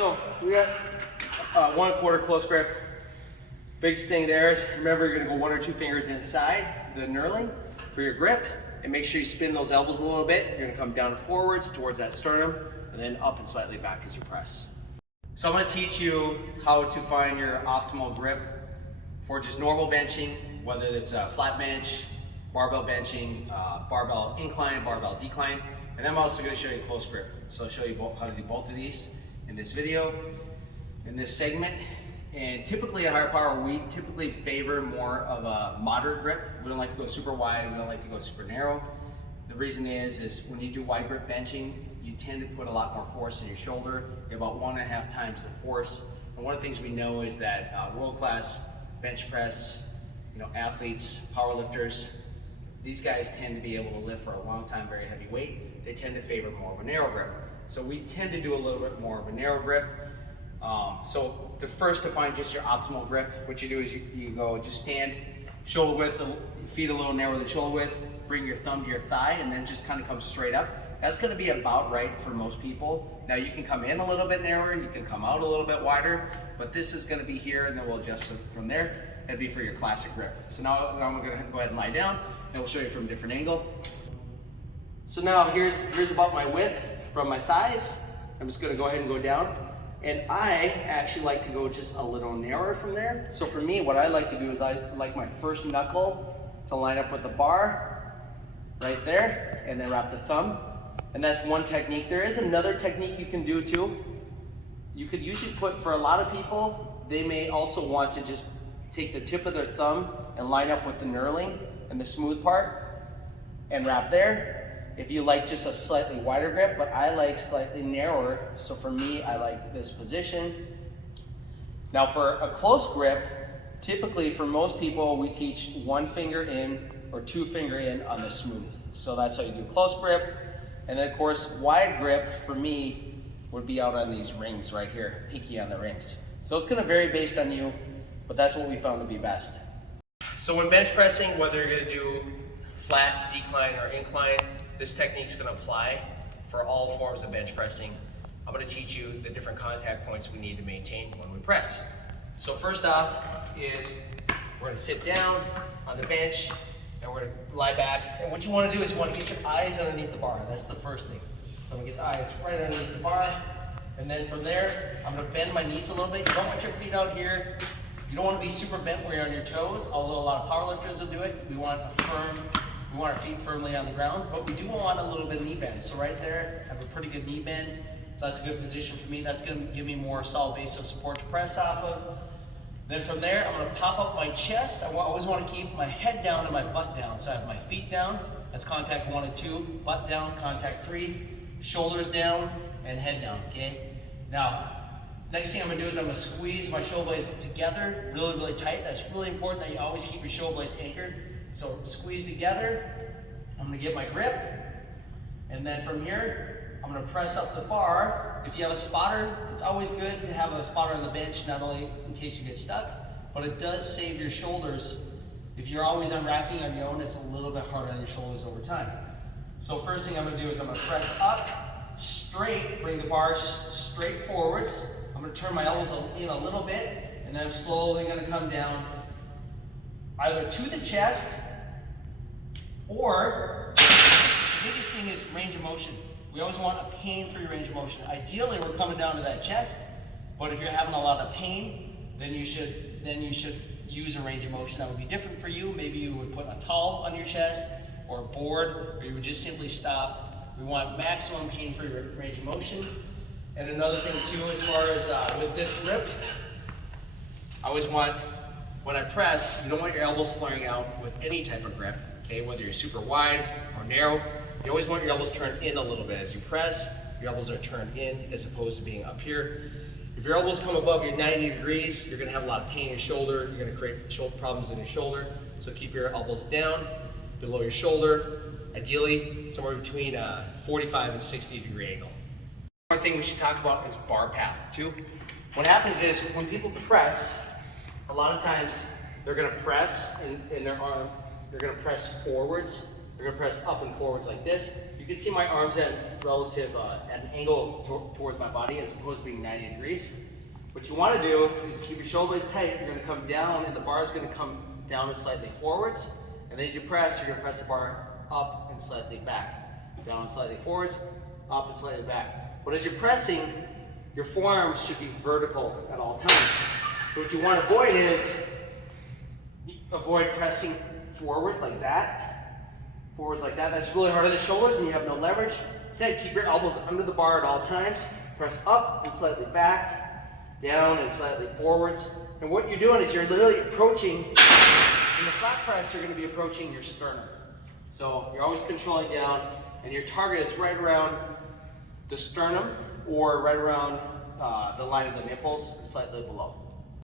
So we got 1/4 close grip. Biggest thing there is, remember, you're gonna go 1 or 2 fingers inside the knurling for your grip, and make sure you spin those elbows a little bit. You're gonna come down and forwards towards that sternum, and then up and slightly back as you press. So I'm gonna teach you how to find your optimal grip for just normal benching, whether it's a flat bench, barbell benching, barbell incline, barbell decline, and I'm also gonna show you close grip. So I'll show you how to do both of these in this video, in this segment. And typically at Higher Power, we typically favor more of a moderate grip. We don't like to go super wide, we don't like to go super narrow. The reason is when you do wide grip benching, you tend to put a lot more force in your shoulder. You have about 1.5 times the force. And one of the things we know is that world-class bench press, athletes, power lifters, these guys tend to be able to lift for a long time, very heavy weight. They tend to favor more of a narrow grip. So we tend to do a little bit more of a narrow grip. So to find just your optimal grip, what you do is you go just stand shoulder width, feet a little narrower than shoulder width, bring your thumb to your thigh, and then just kind of come straight up. That's going to be about right for most people. Now you can come in a little bit narrower, you can come out a little bit wider, but this is going to be here, and then we'll adjust it from there. That'd be for your classic grip. So now I'm going to go ahead and lie down, and we'll show you from a different angle. So now here's about my width from my thighs. I'm just going to go ahead and go down. And I actually like to go just a little narrower from there. So for me, what I like to do is I like my first knuckle to line up with the bar right there, and then wrap the thumb. And that's one technique. There is another technique you can do too. You could usually for a lot of people, they may also want to just take the tip of their thumb and line up with the knurling and the smooth part and wrap there. If you like just a slightly wider grip, but I like slightly narrower. So for me, I like this position. Now for a close grip, typically for most people, we teach 1 finger in or 2 finger in on the smooth. So that's how you do close grip. And then of course, wide grip for me would be out on these rings right here, pinky on the rings. So it's gonna vary based on you, but that's what we found to be best. So when bench pressing, whether you're gonna do flat, decline, or incline, this technique is going to apply for all forms of bench pressing. I'm going to teach you the different contact points we need to maintain when we press. So first off is we're going to sit down on the bench and we're going to lie back. And what you want to do is you want to get your eyes underneath the bar. That's the first thing. So I'm going to get the eyes right underneath the bar. And then from there, I'm going to bend my knees a little bit. You don't want your feet out here. You don't want to be super bent where you're on your toes, although a lot of powerlifters will do it. We want our feet firmly on the ground, but we do want a little bit of knee bend. So right there, I have a pretty good knee bend. So that's a good position for me. That's gonna give me more solid base of support to press off of. Then from there, I'm gonna pop up my chest. I always wanna keep my head down and my butt down. So I have my feet down, that's contact 1 and 2, butt down, contact 3, shoulders down, and head down, okay? Now, next thing I'm gonna do is I'm gonna squeeze my shoulder blades together, really, really tight. That's really important that you always keep your shoulder blades anchored. So squeeze together, I'm gonna get my grip, and then from here, I'm gonna press up the bar. If you have a spotter, it's always good to have a spotter on the bench, not only in case you get stuck, but it does save your shoulders. If you're always unracking on your own, it's a little bit harder on your shoulders over time. So first thing I'm gonna do is I'm gonna press up, straight, bring the bar straight forwards. I'm gonna turn my elbows in a little bit, and then I'm slowly gonna come down either to the chest, or the biggest thing is range of motion. We always want a pain for your range of motion. Ideally, we're coming down to that chest, but if you're having a lot of pain, then you should use a range of motion that would be different for you. Maybe you would put a towel on your chest, or a board, or you would just simply stop. We want maximum pain for your range of motion. And another thing too, as far as with this grip, I always want, when I press, you don't want your elbows flaring out with any type of grip, okay? Whether you're super wide or narrow, you always want your elbows turned in a little bit. As you press, your elbows are turned in as opposed to being up here. If your elbows come above your 90 degrees, you're gonna have a lot of pain in your shoulder. You're gonna create shoulder problems in your shoulder. So keep your elbows down, below your shoulder, ideally somewhere between a 45 and 60 degree angle. One thing we should talk about is bar path too. What happens is when people press, a lot of times they're gonna press and their arm, they're gonna press forwards You're gonna press up and forwards like this. You can see my arms at an angle towards my body as opposed to being 90 degrees. What you wanna do is keep your shoulder blades tight. You're gonna come down and the bar is gonna come down and slightly forwards. And then as you press, you're gonna press the bar up and slightly back. Down and slightly forwards, up and slightly back. But as you're pressing, your forearms should be vertical at all times. So what you want to avoid is, avoid pressing forwards like that. Forwards like that. That's really hard on the shoulders and you have no leverage. Instead, keep your elbows under the bar at all times. Press up and slightly back, down and slightly forwards. And what you're doing is you're literally approaching, in the flat press, you're going to be approaching your sternum. So you're always controlling down and your target is right around the sternum or right around the line of the nipples, slightly below.